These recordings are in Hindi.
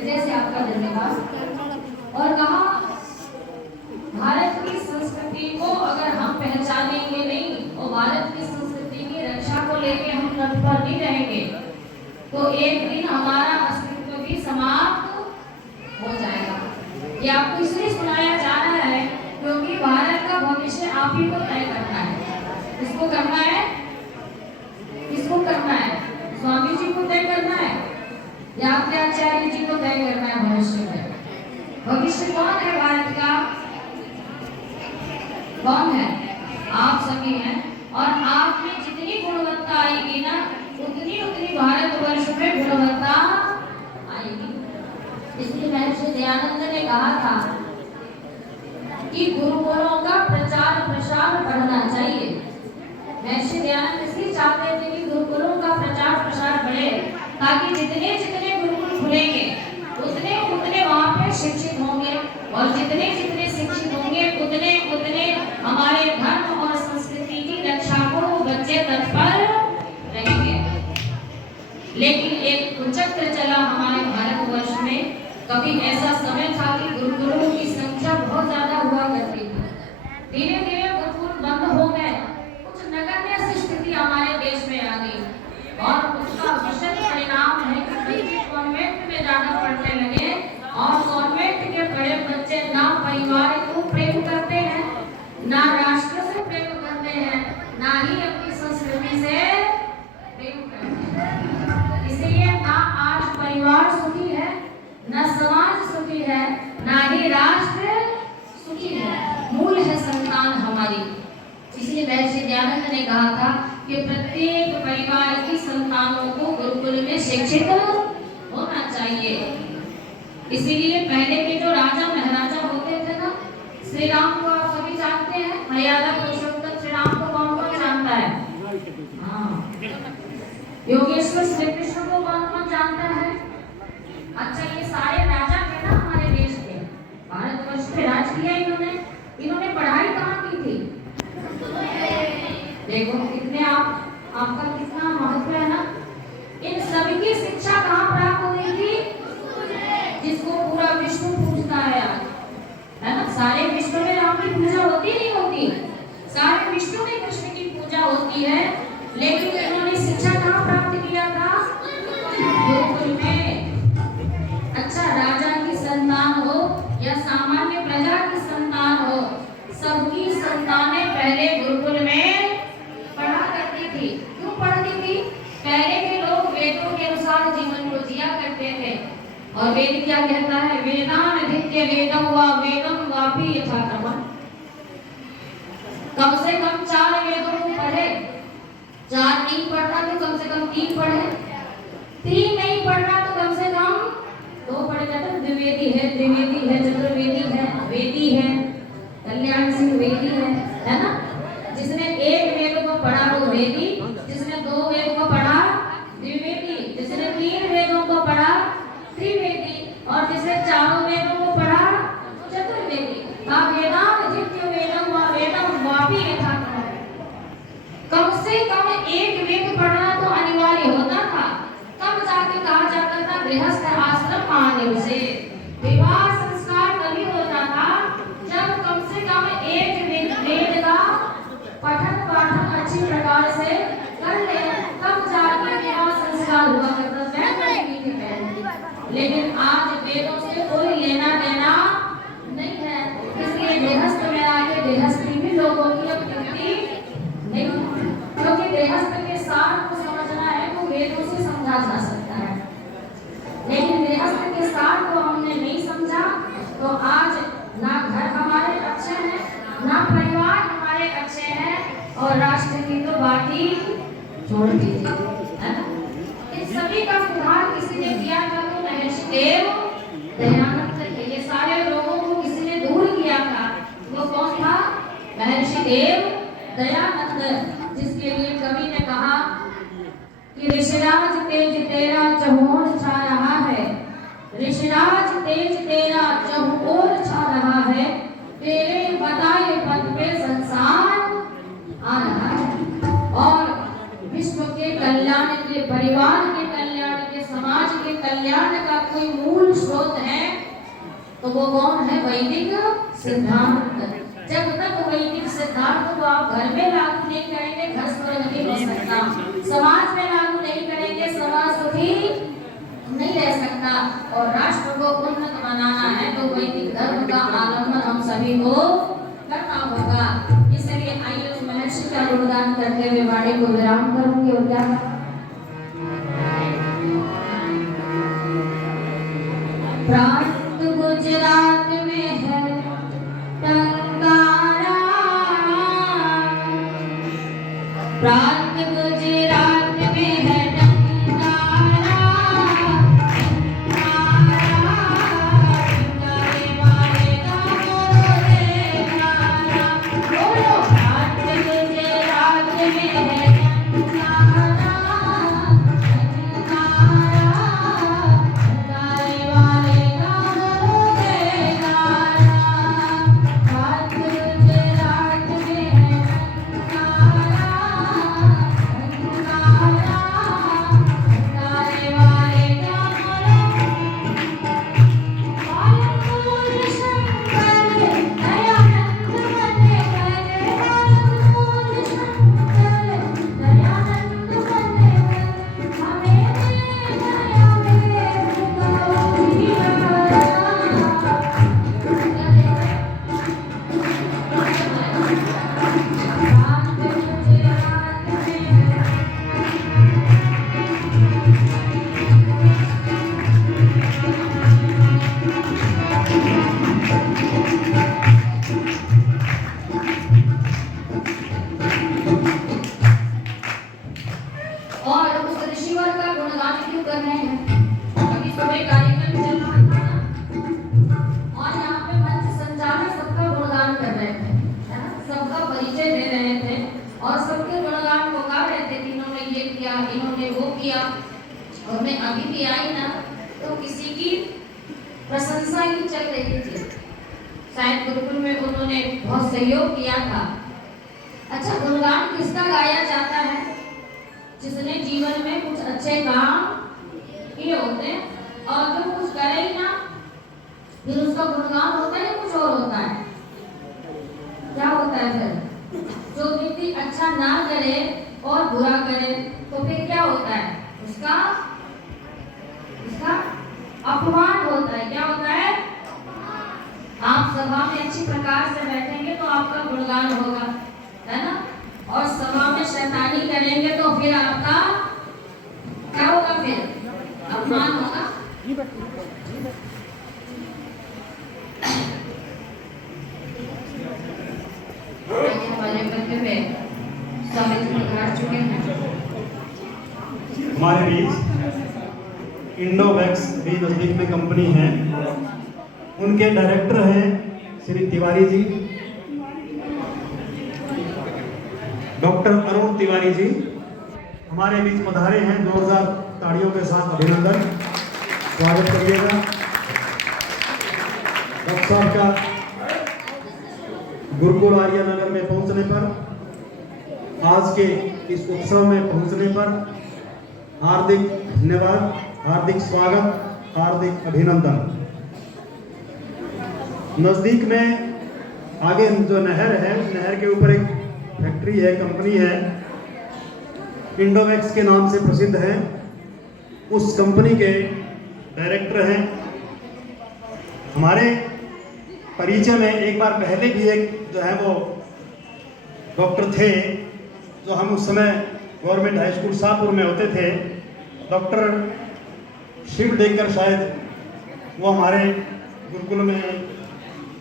विजय से आपका धन्यवाद। और कहा भारत की संस्कृति को अगर हम पहचानेंगे नहीं और भारत की संस्कृति की रक्षा को लेकर हम तत्पर नहीं रहेंगे तो एक दिन हमारा अस्तित्व भी समाप्त हो जाएगा। ये आपको इसलिए सुनाया जा रहा है क्योंकि भारत का भविष्य आप ही को तय करना है। किसको करना है? किसको करना है? स्वामी जी को तय करना है या आचार्य जी को तय करना है? भविष्य में भविष्य कौन है भारत का? कौन है? आप सभी हैं। और आप में जितनी गुणवत्ता आएगी ना उतनी उतनी भारतवर्ष में गुणवत्ता आएगी। इसलिए महर्षि दयानंद ने कहा था कि गुरुकुलों का प्रचार प्रसार बढ़ना चाहिए। महर्षि दयानंद इसलिए चाहते थे कि गुरुकुलों का प्रचार प्रसार बढ़े ताकि जितने जितने गुरुकुल खुलेंगे उतने उतने वहाँ पे शिक्षित होंगे और जितने जितने शिक्षित होंगे उतने उतने हमारे धर्म और संस्कृति की रक्षा को बच्चे तत्पर रहेंगे। लेकिन एक कुचक्र चला हमारे भारतवर्ष में। कभी ऐसा समय था कि गुरुकुलों की संख्या बहुत ज्यादा हुआ करती थी। धीरे धीरे गुरुकुल बंद हो गए। कुछ नगण्य सी स्थिति हमारे देश में आ गई और उसका विशेष परिणाम है कि बच्चे कॉन्वेंट में जाना पड़ने लगे और कॉन्वेंट के बड़े बच्चे ना परिवार को प्रेम करते हैं, ना राष्ट्र से प्रेम करते हैं, ना ही अपनी संस्कृति से प्रेम करते हैं। इसलिए ना आज परिवार सुखी है, ना समाज सुखी है, ना ही राष्ट्र सुखी है। मूल है संतान हमारी। इसलिए महर्षि दयानंद ने कहा था कि प्रत्येक परिवार की संतानों को गुरुकुल में शिक्षित होना चाहिए। इसीलिए पहले के जो राजा महाराजा होते थे ना, श्री राम को आप सभी जानते हैं, मर्यादा पुरुषोत्तम श्री राम को कौन कौन जानता है? हाँ, योगेश्वर श्री कृष्ण को कौन कौन जानता है? अच्छा, ये सारे राजा थे ना हमारे देश के, भारतवर्ष पे राज किया इन्होंने। इन्होंने पढ़ाई कहाँ की थी? देखो कितने आपका कितना महत्व है ना। इन सभी की शिक्षा कहाँ प्राप्त हुई थी? जिसको पूरा विश्व पूजता है आज, है ना। सारे विश्व में राम की पूजा होती नहीं होती? सारे विश्व में कृष्ण की पूजा होती है। लेकिन इन्होंने शिक्षा कहाँ प्राप्त किया था? गुरुकुल में। अच्छा, राजा की संतान हो या सामान्य प्रजा की संतान हो, सबकी संतानें पहले गुरुकुल में पढ़ा करती थी। क्यों पढ़ती थी? पहले के लोग वेदों के अनुसार जीवन को जिया करते थे और वेद क्या कहता है? वेदानधित्य वेदं वा वेदं वापि यथाक्रमम्। कम से कम 4 वेदों को पढ़े। 4 नहीं पढ़ना तो कम से कम 3 पढ़े। 3 नहीं पढ़ना तो कम से कम 2 पढ़े। जाता द्विवेदी है, त्रिवेदी है, चतुर्वेदी है, वेदी है, कल्याण सिंह वेदी है ना। जिसने 1 वेद को पढ़ा वो वेदी, जिसने 2 वेद को पढ़ा द्विवेदी, जिसने 3 वेदों को पढ़ा त्रिवेदी और जिसने 4 वेदों को पढ़ा चतुर्वेदी। वेदानधित्य वेदं वा वेदं वापि यथाक्रमम्। कम से कम 1 वेद पढ़ना तो अनिवार्य होता था। तब जाके कहा जाता था गृहस्थ आश्रम महानिवसेत्। विवाह संस्कार तभी होता था जब कम से कम 1 वेद का पठन पाठन अच्छी प्रकार से कर ले, तब जाके विवाह संस्कार हुआ करता था। लेकिन आज वेदों से कोई लेना देना नहीं है। इसलिए गृहस्थ में आके गृहस्थी भी लोगों की अपनी नहीं, क्योंकि गृहस्थ के सार को समझना है तो वेदों से समझा जा सकता है। लेकिन गृहस्थ के सार को हमने नहीं समझा तो आज ना घर हमारे अच्छे हैं, ना परिवार हमारे अच्छे हैं और राष्ट्र की तो बात ही छोड़ दीजिए, है ना। इन सभी का सुधार किसी ने किया था तो महर्षि देव दयानंद थे। ये सारे लोगों को किसी ने दूर किया था, वो कौन था? महर्षि देव दयानंद, जिसके लिए कवि ने कहा कि ऋषिराज तेज तेरा चहुओर छा रहा है, ऋषिराज तेज तेरा चहुओर छा रहा है, तेरे बताए पद पे संसार आ रहा है। और विश्व के कल्याण के, परिवार के कल्याण के, समाज के कल्याण का कोई मूल स्रोत तो वो कौन है? वैदिक सिद्धांत। जब तक वैदिक सिद्धांत को आप घर में लागू नहीं करेंगे, घर स्वर्ग नहीं हो सकता। समाज में लागू नहीं करेंगे, समाज सुखी नहीं रह सकता। और राष्ट्र को उन्नत बनाना है तो वैदिक धर्म का आलम्बन हम सभी को करना होगा। इसलिए आइए उस महर्षि का गुणगान करते हुए वाणी को विराम करूंगी। और क्या प्रांत गुजरात में है टंकारा, प्रांत गुजरात में है टंकारा, टंकारे वाले का बोलो जयकारा, बोलो प्रांत गुजरात में है टंकारा, टंकारे वाले का बोलो जयकारा, प्रांत गुजरात में है टंकारा, और उस ऋषिवर का गुणगान क्यों कर रहे हैं? अभी सुबह कार्यक्रम चल रहा था और यहाँ पे मंच संचालक सबका गुणगान कर रहे थे, है ना? सबका परिचय दे रहे थे और सबके गुणगान को गा रहे थे कि इन्होंने ये किया, इन्होंने वो किया। और मैं अभी भी आई ना तो किसी की प्रशंसा ही चल रही थी, शायद गुरुकुल में उन्होंने बहुत सहयोग किया था। अच्छा, गुणगान किसका गाया जाता है? जिसने जीवन में कुछ अच्छे काम किए होते हैं और जो कुछ करे ही ना, फिर उसका गुणगान होता है या कुछ और होता है? क्या होता है फिर? जो व्यक्ति अच्छा ना करे और बुरा करे तो फिर क्या होता है? उसका अपमान होता है। क्या होता है? आप सभा में अच्छी प्रकार से बैठेंगे तो आपका गुणगान होगा, है ना? और सभा में शैतानी करेंगे तो फिर आपका क्या होगा? फिर अपमान होगा। हमारे बीच इंडोवैक्स भी नजदीक में कंपनी है, उनके डायरेक्टर हैं श्री तिवारी जी, डॉक्टर अरुण तिवारी जी हमारे बीच पधारे हैं। जोरदार तालियों के साथ अभिनंदन, स्वागत करिएगा। डॉक्टर साहब का गुरुकुल आर्य नगर में पहुंचने पर, आज के इस उत्सव में पहुंचने पर हार्दिक धन्यवाद, हार्दिक स्वागत, हार्दिक अभिनंदन। नजदीक में आगे जो नहर है, नहर के ऊपर एक फैक्ट्री है, कंपनी है, इंडोवैक्स के नाम से प्रसिद्ध है। उस कंपनी के डायरेक्टर हैं। हमारे परिचय में एक बार पहले भी एक जो है वो डॉक्टर थे, जो हम उस समय गवर्नमेंट हाई स्कूल शाहपुर में होते थे, डॉक्टर शिव डेकर, शायद वो हमारे गुरुकुल में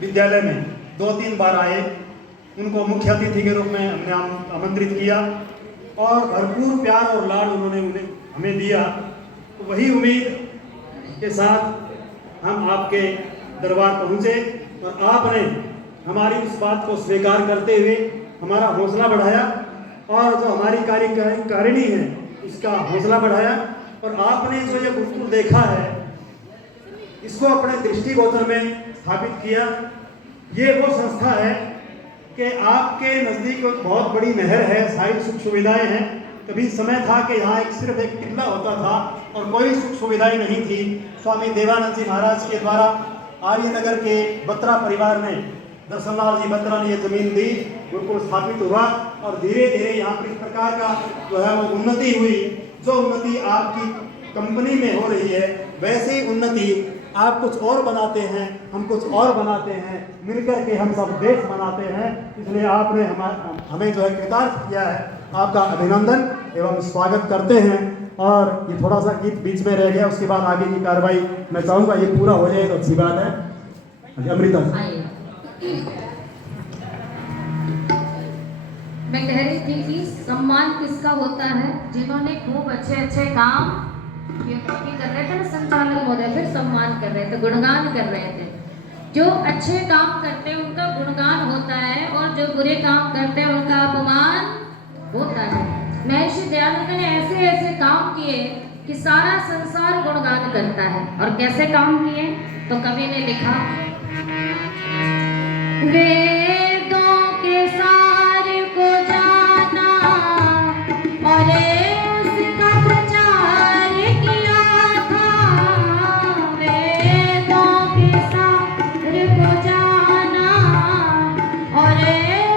विद्यालय में 2-3 बार आए। उनको मुख्य अतिथि के रूप में हमने आमंत्रित किया और भरपूर प्यार और लाड उन्होंने हमें दिया। तो वही उम्मीद के साथ हम आपके दरबार पहुँचे और आपने हमारी उस बात को स्वीकार करते हुए हमारा हौसला बढ़ाया और जो हमारी कार्यकारिणी है उसका हौसला बढ़ाया। और आपने जो ये गुरुकुल देखा है इसको अपने दृष्टिगोचर में स्थापित किया। ये वो संस्था है कि आपके नज़दीक बहुत बड़ी नहर है, सारी सुख सुविधाएं हैं। कभी समय था कि यहाँ सिर्फ एक टिल्ला होता था और कोई सुख सुविधाएं नहीं थी। स्वामी देवानंद जी महाराज के द्वारा आर्यनगर के बत्रा परिवार ने दर्शनलाल जी बत्रा ने ये जमीन दी, गुरुकुल स्थापित हुआ और धीरे धीरे यहाँ पर इस प्रकार का जो है वो उन्नति हुई। जो उन्नति आपकी कंपनी में हो रही है वैसे ही उन्नति आप कुछ और बनाते हैं, हम कुछ और बनाते हैं, मिलकर के हम सब देश बनाते हैं। इसलिए आपने हमें जो है कृतार्थ किया है, आपका अभिनंदन एवं स्वागत करते हैं। और ये थोड़ा सा गीत बीच में रह गया, उसके बाद आगे की कार्रवाई मैं चाहूँगा ये पूरा हो जाए तो अच्छी बात है। अमृता मैं कह रही थी कि सम्मान किसका होता है? जिन्होंने खूब अच्छे अच्छे काम ये कर रहे थे ना संचालक महोदय, फिर सम्मान कर रहे थे, गुणगान कर रहे थे। जो अच्छे काम करते हैं उनका गुणगान होता है और जो बुरे काम करते हैं उनका अपमान होता है। महर्षि दयानंद ने ऐसे ऐसे काम किए कि सारा संसार गुणगान करता है। और कैसे काम किए? तो कवि ने लिखा, वेदों के सार को जाना और उसका प्रचार किया था। वेदों के सार को जाना और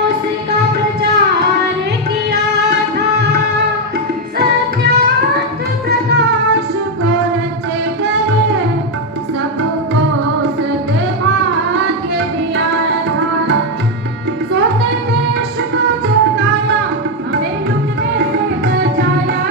उसका प्रचार किया था। सत्यार्थ प्रकाश को रच कर सबको सद्भाग्य दिया था। सोते देश को जगाया, हमें लुटने से बचाया।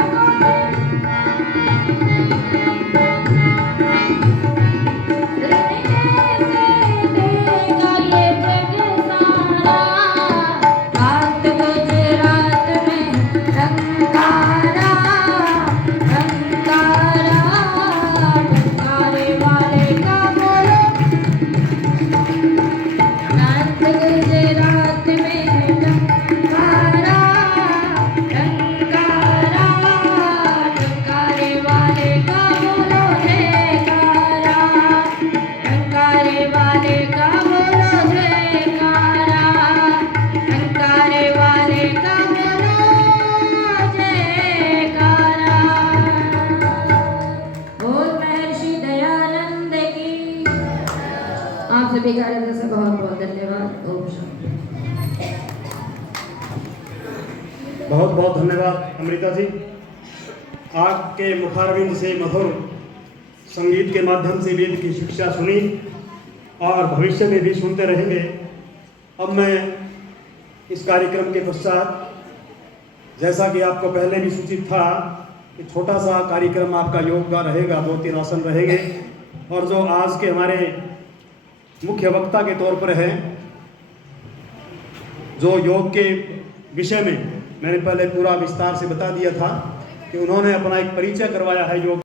आप सभी कार्य से बहुत बहुत धन्यवाद। ओम शांति। बहुत बहुत धन्यवाद अमृता जी। आपके मुखारविंद से मधुर संगीत के माध्यम से वेद की शिक्षा सुनी और भविष्य में भी सुनते रहेंगे। अब मैं इस कार्यक्रम के पश्चात, जैसा कि आपको पहले भी सूचित था कि छोटा सा कार्यक्रम आपका योग का रहेगा, 2-3 आसन रहेंगे। और जो आज के हमारे मुख्य वक्ता के तौर पर है, जो योग के विषय में मैंने पहले पूरा विस्तार से बता दिया था कि उन्होंने अपना एक परिचय करवाया है योग